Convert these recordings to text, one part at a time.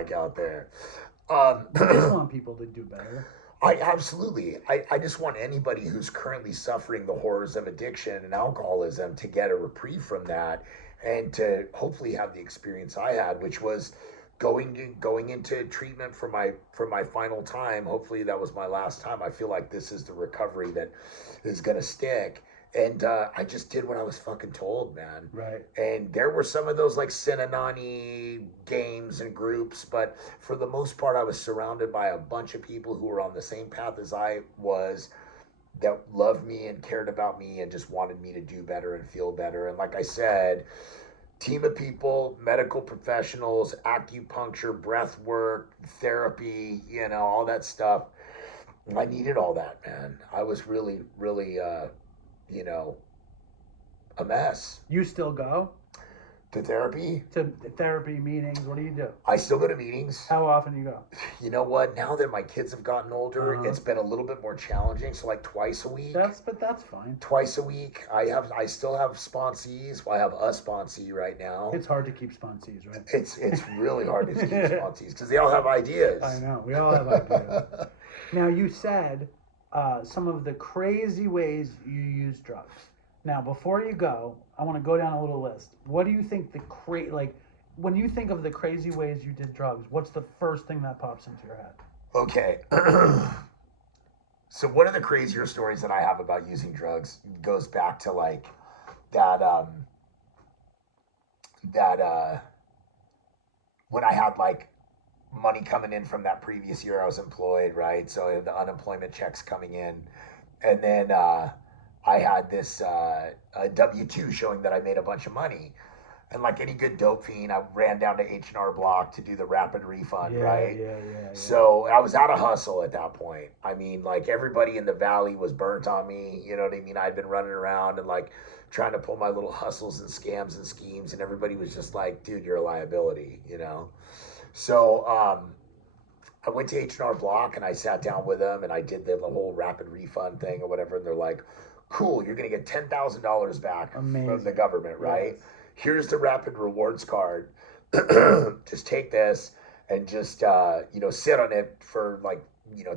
like out there. You just want people to do better. I just want anybody who's currently suffering the horrors of addiction and alcoholism to get a reprieve from that, and to hopefully have the experience I had, which was going into treatment for my final time. Hopefully that was my last time. I feel like this is the recovery that is gonna stick. And I just did what I was fucking told, man. Right. And there were some of those like Sinanani games and groups, but for the most part, I was surrounded by a bunch of people who were on the same path as I was, that loved me and cared about me and just wanted me to do better and feel better. And like I said, team of people, medical professionals, acupuncture, breath work, therapy, all that stuff. I needed all that, man. I was really, really, a mess. You still go To therapy? to therapy meetings? What do you do? I still go to meetings. How often do you go? You know what? Now that my kids have gotten older, Uh-huh. it's been a little bit more challenging. So like twice a week. But that's fine. Twice a week. I still have sponsees. Well, I have a sponsee right now. It's hard to keep sponsees, right? It's really hard to keep sponsees because they all have ideas. I know. We all have ideas. Now, you said some of the crazy ways you use drugs. Now, before you go, I want to go down a little list. What do you think when you think of the crazy ways you did drugs, what's the first thing that pops into your head? Okay. So one of the crazier stories that I have about using drugs goes back to like that when I had like money coming in from that previous year I was employed, right? So the unemployment checks coming in, and then I had this a W-2 showing that I made a bunch of money. And like any good dope fiend, I ran down to H&R Block to do the rapid refund, right? Yeah. So I was out of hustle at that point. I mean, like everybody in the valley was burnt on me. You know what I mean? I'd been running around and like trying to pull my little hustles and scams and schemes, and everybody was just like, dude, you're a liability, So I went to H&R Block and I sat down with them and I did the whole rapid refund thing or whatever. And they're like, cool, you're going to get $10,000 back from the government, right? Yes. Here's the rapid rewards card. Just take this and just, sit on it for like,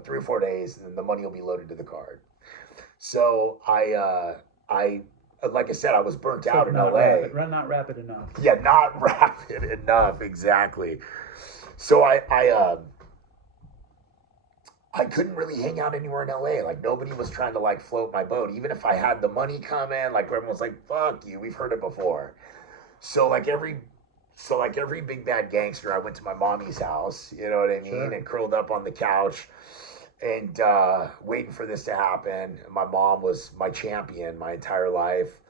3 or 4 days, and then the money will be loaded to the card. So I like I said, I was burnt out in LA. Not rapid enough. Yeah, not rapid enough. Exactly. So I couldn't really hang out anywhere in LA. Like nobody was trying to like float my boat. Even if I had the money come in, like everyone's like, fuck you, we've heard it before. So like every big bad gangster, I went to my mommy's house, you know what I mean? Sure. And curled up on the couch and waiting for this to happen. My mom was my champion my entire life,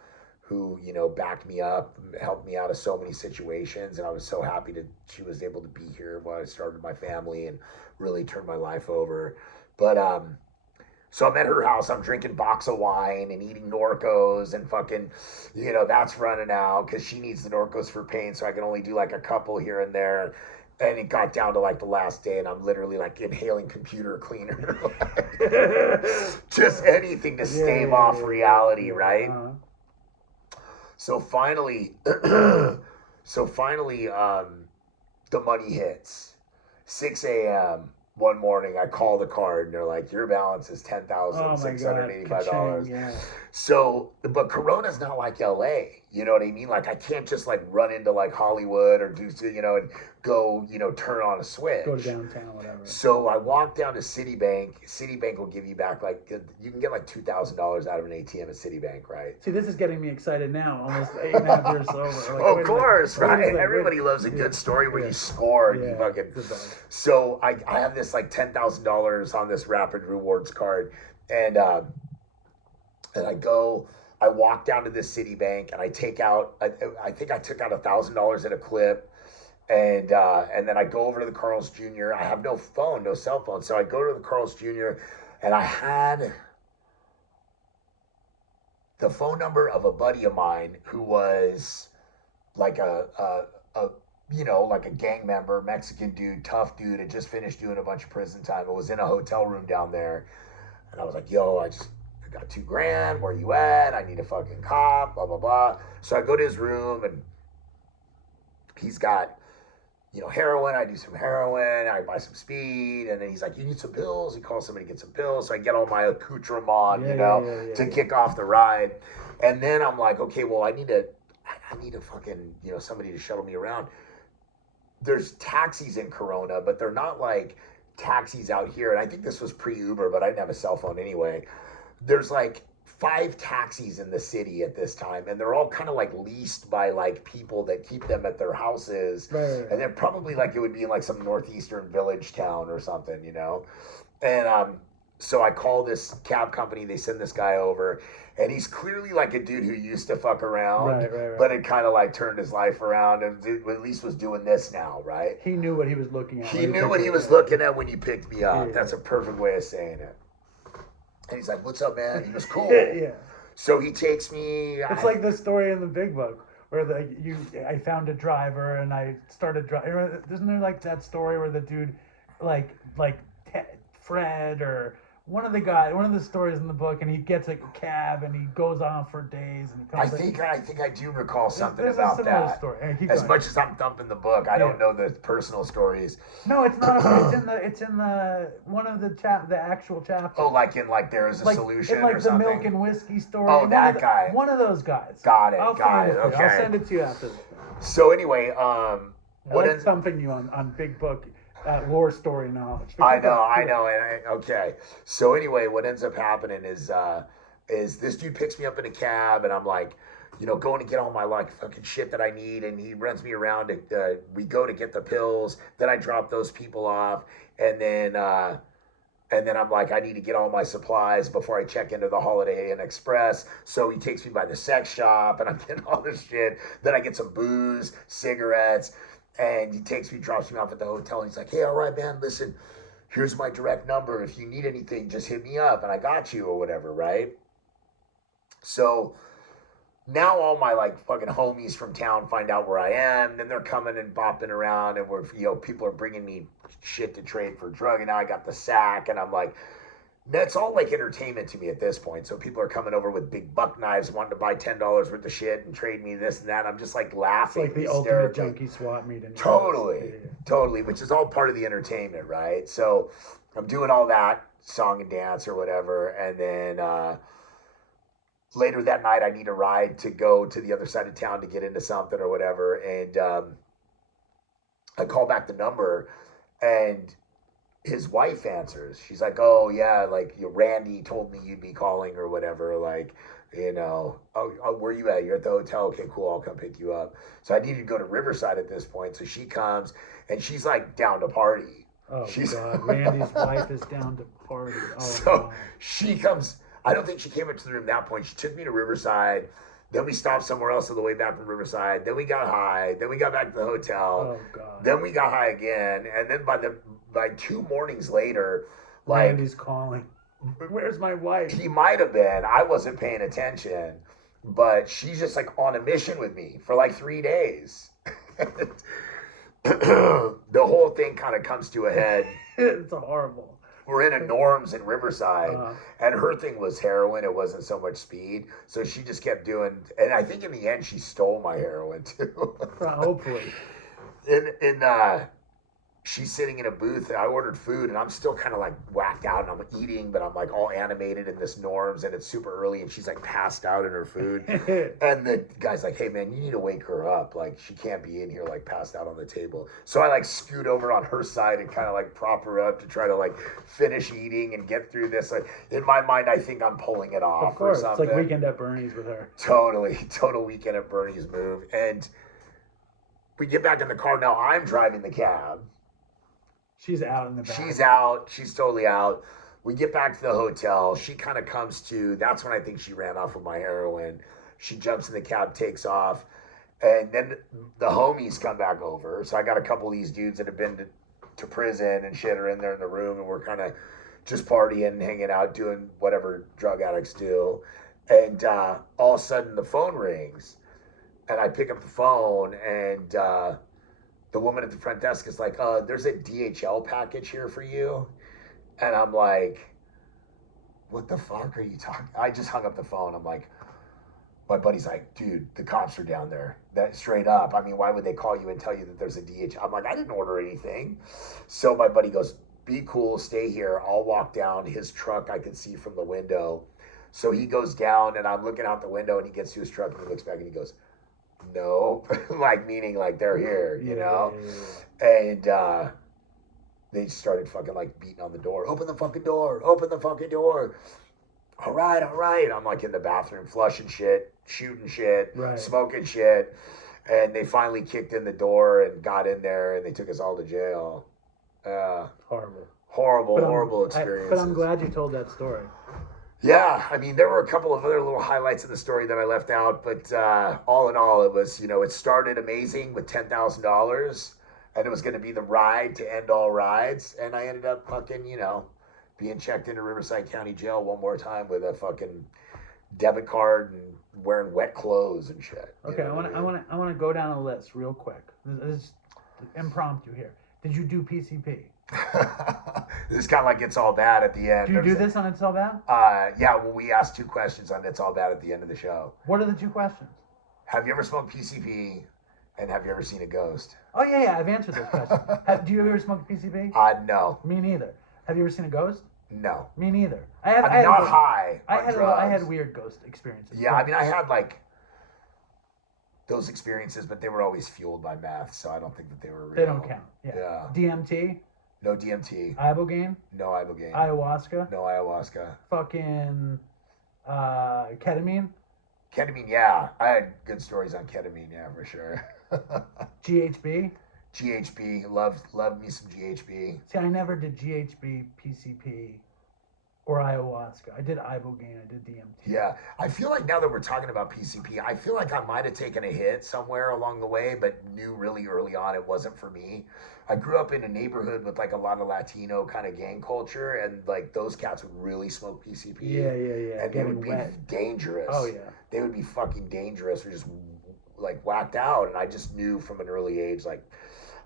who, backed me up, helped me out of so many situations. And I was so happy that she was able to be here while I started my family and really turned my life over. But so I'm at her house, I'm drinking box of wine and eating Norcos and fucking, that's running out because she needs the Norcos for pain, so I can only do like a couple here and there. And it got down to like the last day and I'm literally like inhaling computer cleaner. Just anything to stave off reality, right? Uh-huh. So finally, the money hits. 6 a.m. one morning, I call the card and they're like, your balance is $10,685. Yeah. So, but Corona's not like LA, you know what I mean? Like I can't just like run into like Hollywood or do, and go, turn on a switch. Go to downtown or whatever. So I walk down to Citibank. Citibank will give you back like, you can get like $2,000 out of an ATM at Citibank, right? See, this is getting me excited now, almost 8.5 years sober. Like, of course, right? Everybody loves a good story where you score and you fucking... So I have this like $10,000 on this rapid rewards card, and I walk down to this Citibank and I take out, I think I took out $1,000 at a clip. And then I go over to the Carl's Jr. I have no cell phone. So I go to the Carl's Jr. and I had the phone number of a buddy of mine who was like a gang member, Mexican dude, tough dude, had just finished doing a bunch of prison time. I was in a hotel room down there. And I was like, yo, I got $2,000. Where you at? I need a fucking cop, blah, blah, blah. So I go to his room and he's got, heroin. I do some heroin. I buy some speed. And then he's like, you need some pills? He calls somebody to get some pills. So I get all my accoutrement, to kick off the ride. And then I'm like, okay, well, I need a fucking, somebody to shuttle me around. There's taxis in Corona, but they're not like taxis out here. And I think this was pre-Uber, but I didn't have a cell phone anyway. There's like 5 taxis in the city at this time, and they're all kind of like leased by like people that keep them at their houses. Right. And they're probably like, it would be in like some northeastern village town or something, And so I call this cab company. They send this guy over, and he's clearly like a dude who used to fuck around, right. but it kind of like turned his life around and at least was doing this now, right? He knew what he was looking at. He knew what he was looking at when he picked me up. Yeah. That's a perfect way of saying it. And he's like, what's up, man? He was cool. Yeah. So he takes me. It's like the story in the Big Book where I found a driver and I started driving. Isn't there like that story where the dude, Fred or one of the stories in the book, and he gets a cab and he goes on for days and he comes. I think I do recall something there's about a similar that. Story. As much as I'm thumping the book, I don't know the personal stories. No, it's not. It's in the one of the actual chapters. Oh, there is a solution like or something. the milk and whiskey story. Oh, that guy. One of those guys. Got it. Okay. I'll send it to you after this. So anyway, thumping you on Big Book. War story knowledge. I know. Okay. So anyway, what ends up happening is this dude picks me up in a cab, and I'm like, going to get all my fucking shit that I need, and he runs me around. We go to get the pills. Then I drop those people off, and then I'm like, I need to get all my supplies before I check into the Holiday Inn Express. So he takes me by the sex shop, and I'm getting all this shit. Then I get some booze, cigarettes. And he drops me off at the hotel, and he's like, hey, all right, man, listen, here's my direct number. If you need anything, just hit me up, and I got you or whatever, right? So now all my fucking homies from town find out where I am, and they're coming and bopping around, and people are bringing me shit to trade for drug, and now I got the sack, and I'm like, that's all entertainment to me at this point. So people are coming over with big buck knives, wanting to buy $10 worth of shit and trade me this and that. I'm just laughing. It's like the ultimate junkie swap meet. Totally, which is all part of the entertainment, right? So I'm doing all that song and dance or whatever, and then later that night I need a ride to go to the other side of town to get into something or whatever, and I call back the number, and his wife answers. She's like, oh, yeah, Randy told me you'd be calling or whatever, oh, where you at? You're at the hotel? Okay, cool, I'll come pick you up. So I needed to go to Riverside at this point, so she comes, and she's, down to party. Oh, God, Randy's wife is down to party. Oh, so no. She comes, I don't think she came up to the room at that point. She took me to Riverside. Then we stopped somewhere else on the way back from Riverside. Then we got high. Then we got back to the hotel. Oh, God. Then we got high again. And then by 2 mornings later, Randy's calling. Where's my wife? He might have been. I wasn't paying attention. But she's just on a mission with me for 3 days. The whole thing kind of comes to a head. It's horrible. We're in a Norm's in Riverside, and her thing was heroin. It wasn't so much speed. So she just kept doing, and I think in the end she stole my heroin too. Hopefully. And she's sitting in a booth, and I ordered food, and I'm still kind of whacked out, and I'm eating, but I'm all animated in this Norm's, and it's super early, and she's passed out in her food. And the guy's like, hey man, you need to wake her up. She can't be in here passed out on the table. So I scoot over on her side and kind of prop her up to try to finish eating and get through this. In my mind, I think I'm pulling it off. Of course, or something. It's Weekend at Bernie's with her. Total Weekend at Bernie's move. And we get back in the car. Now I'm driving the cab. She's out in the back. She's out. She's totally out. We get back to the hotel. She kind of comes to, that's when I think she ran off with my heroin. She jumps in the cab, takes off. And then the homies come back over. So I got a couple of these dudes that have been to prison and shit are in there in the room. And we're kind of just partying, hanging out, doing whatever drug addicts do. And all of a sudden the phone rings. And I pick up the phone, and the woman at the front desk is like, there's a DHL package here for you. And I'm like, what the fuck are you talking? I just hung up the phone. I'm like, My buddy's like, dude, the cops are down there. That straight up. I mean, why would they call you and tell you that there's a DH? I'm like, I didn't order anything. So my buddy goes, be cool, stay here. I'll walk down. His truck I could see from the window. So he goes down, and I'm looking out the window, and he gets to his truck, and he looks back, and he goes, no. Like, meaning, like, they're here, you know? And they started fucking, like, beating on the door. Open the fucking door. Open the fucking door. All right, all right. I'm, like, in the bathroom flushing shit, shooting shit, smoking shit. And they finally kicked in the door and got in there, and they took us all to jail. Horrible experiences. But I'm glad you told that story. Yeah, I mean, there were a couple of other little highlights in the story that I left out, but all in all, it was, you know, it started amazing with $10,000, and it was going to be the ride to end all rides, and I ended up fucking, you know, being checked into Riverside County Jail one more time with a fucking debit card and wearing wet clothes and shit. Okay, I want to go down a list real quick. This is impromptu here. Did you do PCP? This kind of like It's All Bad at the end. Do you do this on It's All Bad? Yeah, well, we asked 2 questions on It's All Bad at the end of the show. What are the 2 questions? Have you ever smoked PCP, and have you ever seen a ghost? Oh, yeah, I've answered those questions. Do you ever smoke PCP? No. Me neither. Have you ever seen a ghost? No. Me neither. I'm not high on drugs. I had weird ghost experiences. Yeah, I mean, I had, like, those experiences, but they were always fueled by meth, so I don't think that they were real. They don't count. Yeah. DMT? No DMT. Ibogaine? No Ibogaine. Ayahuasca? No ayahuasca. Fucking ketamine? Ketamine, yeah. I had good stories on ketamine, yeah, for sure. GHB? GHB. Love me some GHB. See, I never did GHB, PCP, or ayahuasca. I did Ibogaine. I did DMT. Yeah. I feel like now that we're talking about PCP, I feel like I might have taken a hit somewhere along the way, but knew really early on it wasn't for me. I grew up in a neighborhood with like a lot of Latino kind of gang culture, and like those cats would really smoke PCP. Yeah. And they would be dangerous. Oh, yeah. They would be fucking dangerous or just like whacked out. And I just knew from an early age, like,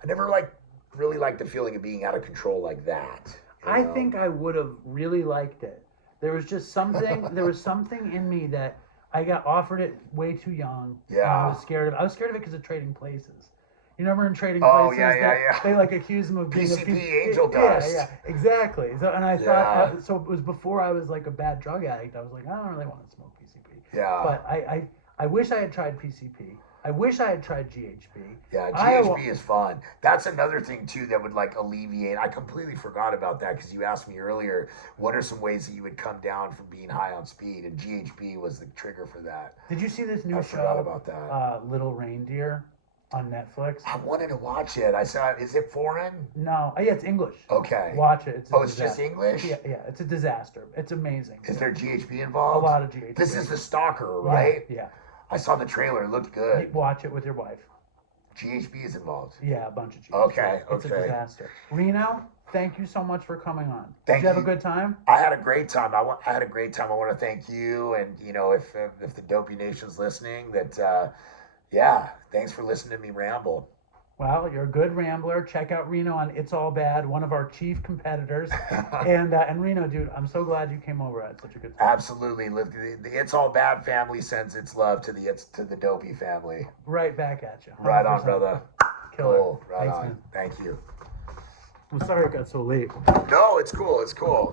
I never like really liked the feeling of being out of control like that. I think I would have really liked it. There was just something. There was something in me that I got offered it way too young. Yeah. I was scared of it. I was scared of it because of Trading Places. You remember in Trading Places? Yeah. They like accused him of being PCP angel dust. Yeah, exactly. So, and I thought, so it was before I was like a bad drug addict. I was like, I don't really want to smoke PCP. Yeah. But I wish I had tried PCP. I wish I had tried GHB. Yeah, GHB is fun. That's another thing, too, that would, like, alleviate. I completely forgot about that because you asked me earlier, what are some ways that you would come down from being high on speed? And GHB was the trigger for that. Did you see this new show? I forgot about that. Little Reindeer on Netflix? I wanted to watch it. I saw it. Is it foreign? No. Yeah, it's English. Okay. Watch it. It's just English? Yeah, it's a disaster. It's amazing. Is there GHB involved? A lot of GHB. This is the stalker, right? Yeah. I saw the trailer. It looked good. Watch it with your wife. GHB is involved. Yeah, a bunch of GHB. Okay. It's a disaster. Reno, thank you so much for coming on. Did you have a good time? I had a great time. I had a great time. I want to thank you, and you know, if the Dopey Nation's listening, that thanks for listening to me ramble. Well, you're a good rambler. Check out Reno on It's All Bad, one of our chief competitors. and Reno, dude, I'm so glad you came over. I had such a good time. Absolutely. The It's All Bad family sends its love to the Dopey family. Right back at you. 100%. Right on, brother. Killer. Cool. Right Thanks, on. Man. Thank you. I'm sorry it got so late. No, it's cool. It's cool.